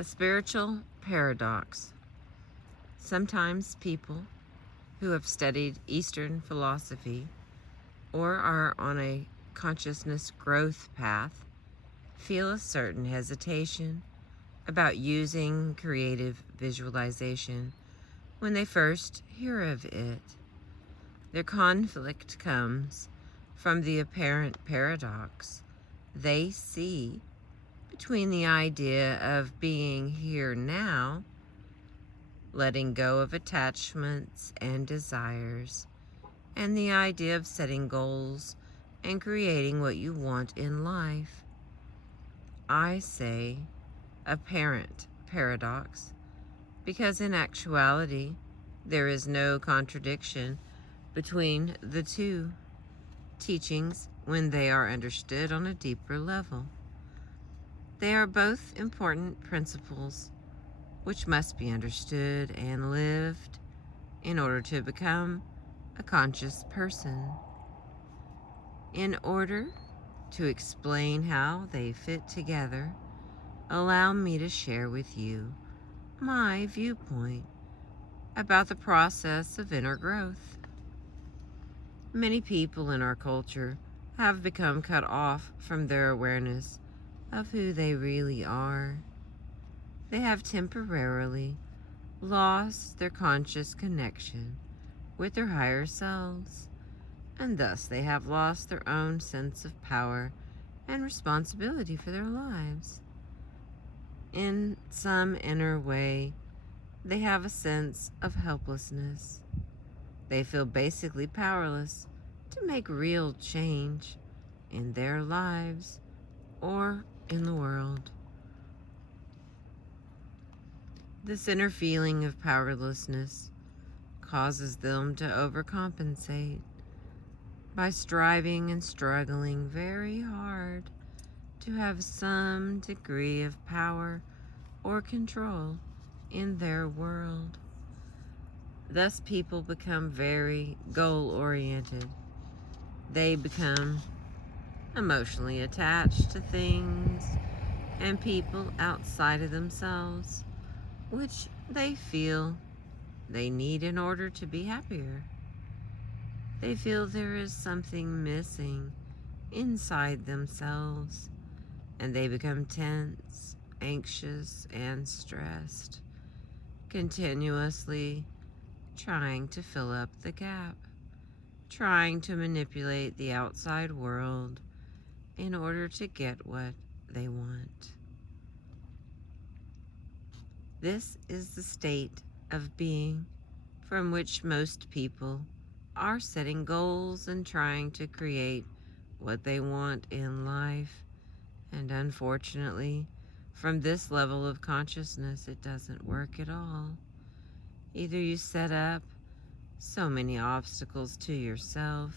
A spiritual paradox. Sometimes people who have studied Eastern philosophy or are on a consciousness growth path feel a certain hesitation about using creative visualization when they first hear of it. Their conflict comes from the apparent paradox they see between the idea of being here now, letting go of attachments and desires, and the idea of setting goals and creating what you want in life. I say apparent paradox because in actuality there is no contradiction between the two teachings when they are understood on a deeper level. They are both important principles which must be understood and lived in order to become a conscious person. In order to explain how they fit together, allow me to share with you my viewpoint about the process of inner growth. Many people in our culture have become cut off from their awareness of who they really are. They have temporarily lost their conscious connection with their higher selves, and thus they have lost their own sense of power and responsibility for their lives. In some inner way, they have a sense of helplessness. They feel basically powerless to make real change in their lives or in the world. This inner feeling of powerlessness causes them to overcompensate by striving and struggling very hard to have some degree of power or control in their world. Thus, people become very goal-oriented. They become emotionally attached to things and people outside of themselves, which they feel they need in order to be happier. They feel there is something missing inside themselves, and they become tense, anxious, and stressed, continuously trying to fill up the gap, trying to manipulate the outside world in order to get what they want. This is the state of being from which most people are setting goals and trying to create what they want in life. And unfortunately, from this level of consciousness, it doesn't work at all. Either you set up so many obstacles to yourself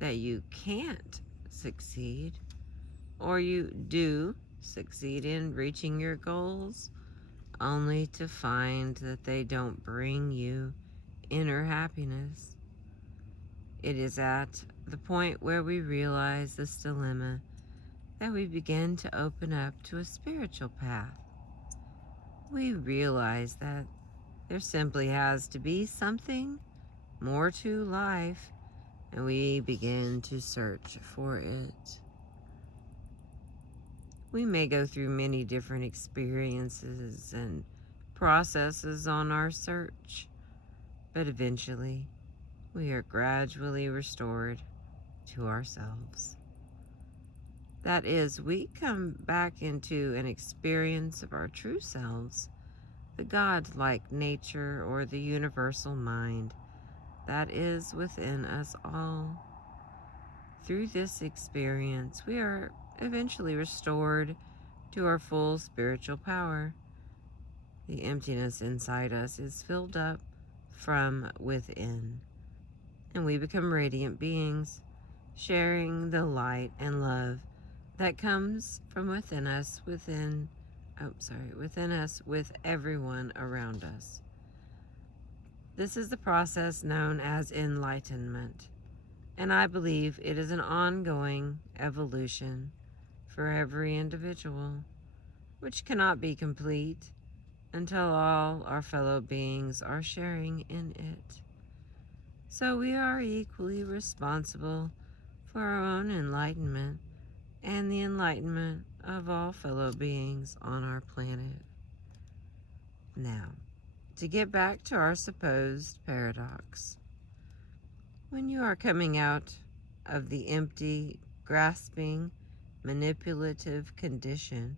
that you can't succeed, or you do succeed in reaching your goals, only to find that they don't bring you inner happiness. It is at the point where we realize this dilemma that we begin to open up to a spiritual path. We realize that there simply has to be something more to life, and we begin to search for it. We may go through many different experiences and processes on our search, but eventually we are gradually restored to ourselves. That is, we come back into an experience of our true selves, the God-like nature or the universal mind that is within us all. Through this experience, we are eventually restored to our full spiritual power. The emptiness inside us is filled up from within, and we become radiant beings, sharing the light and love that comes from within us with everyone around us. This is the process known as enlightenment, and I believe it is an ongoing evolution for every individual. which cannot be complete until all our fellow beings are sharing in it. So we are equally responsible for our own enlightenment and the enlightenment of all fellow beings on our planet. Now, to get back to our supposed paradox. When you are coming out of the empty, grasping, manipulative condition,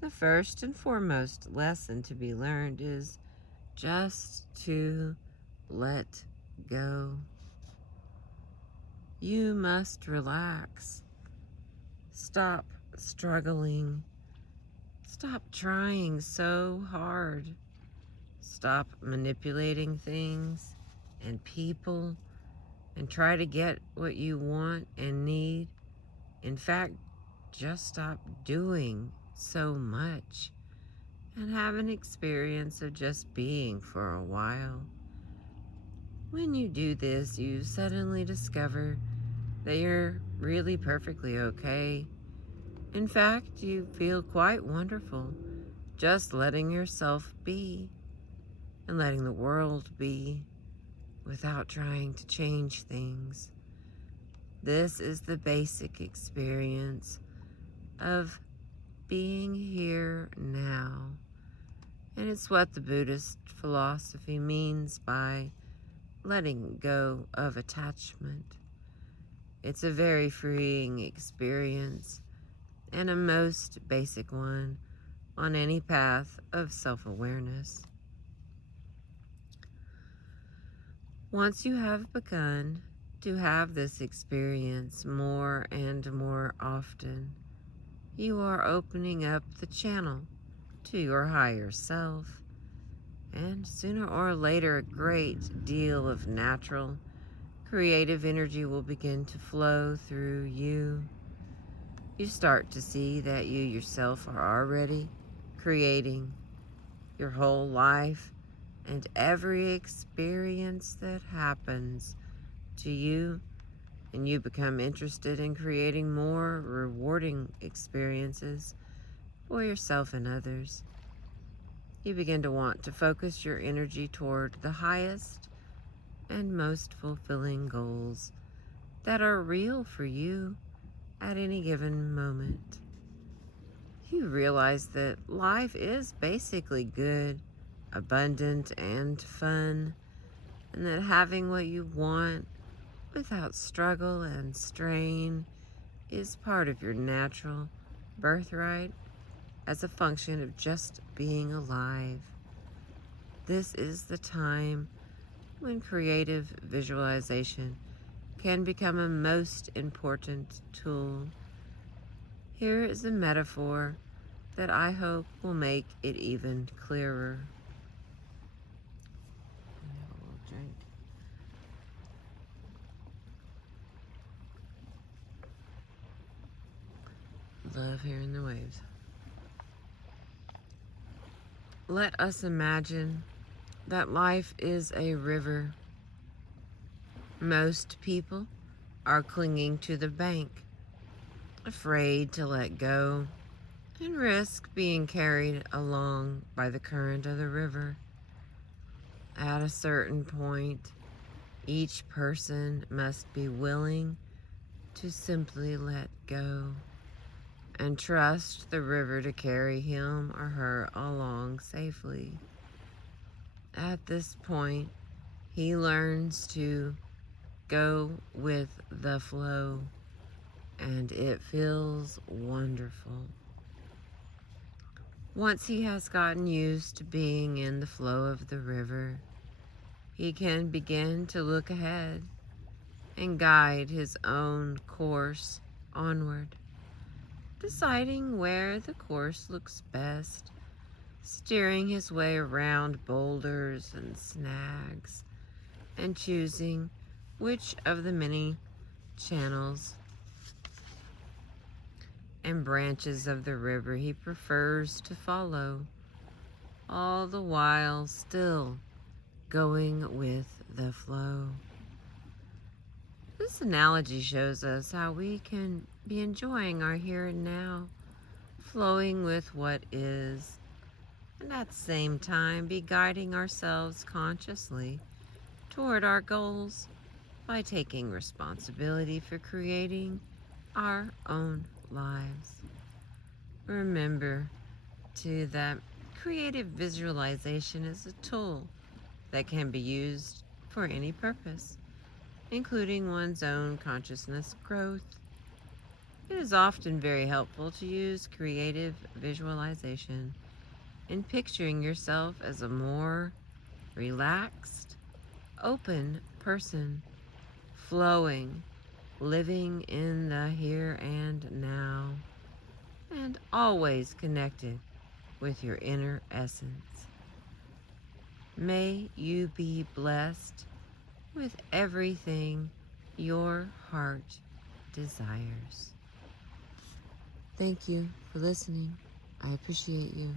the first and foremost lesson to be learned is just to let go. You must relax. Stop struggling. Stop trying so hard. Stop manipulating things and people and try to get what you want and need. In fact, just stop doing so much and have an experience of just being for a while. When you do this, you suddenly discover that you're really perfectly okay. In fact, you feel quite wonderful just letting yourself be and letting the world be without trying to change things. This is the basic experience of being here now. And it's what the Buddhist philosophy means by letting go of attachment. It's a very freeing experience and a most basic one on any path of self-awareness. Once you have begun to have this experience more and more often, you are opening up the channel to your higher self, and sooner or later a great deal of natural, creative energy will begin to flow through you. You start to see that you yourself are already creating your whole life and every experience that happens to you, and you become interested in creating more rewarding experiences for yourself and others. You begin to want to focus your energy toward the highest and most fulfilling goals that are real for you at any given moment. You realize that life is basically good, abundant, and fun, and that having what you want without struggle and strain is part of your natural birthright as a function of just being alive. This is the time when creative visualization can become a most important tool. Here is a metaphor that I hope will make it even clearer. Have a little drink. Love hearing the waves. Let us imagine that life is a river. Most people are clinging to the bank, afraid to let go and risk being carried along by the current of the river. At a certain point, each person must be willing to simply let go and trust the river to carry him or her along safely. At this point, he learns to go with the flow, and it feels wonderful. Once he has gotten used to being in the flow of the river, he can begin to look ahead and guide his own course onward, deciding where the course looks best, steering his way around boulders and snags, and choosing which of the many channels and branches of the river he prefers to follow, all the while still going with the flow. This analogy shows us how we can be enjoying our here and now flowing with what is, and at the same time be guiding ourselves consciously toward our goals by taking responsibility for creating our own lives. Remember, too, that creative visualization is a tool that can be used for any purpose, including one's own consciousness growth. It is often very helpful to use creative visualization in picturing yourself as a more relaxed, open person, flowing, living in the here and now, and always connected with your inner essence. May you be blessed with everything your heart desires. Thank you for listening. I appreciate you.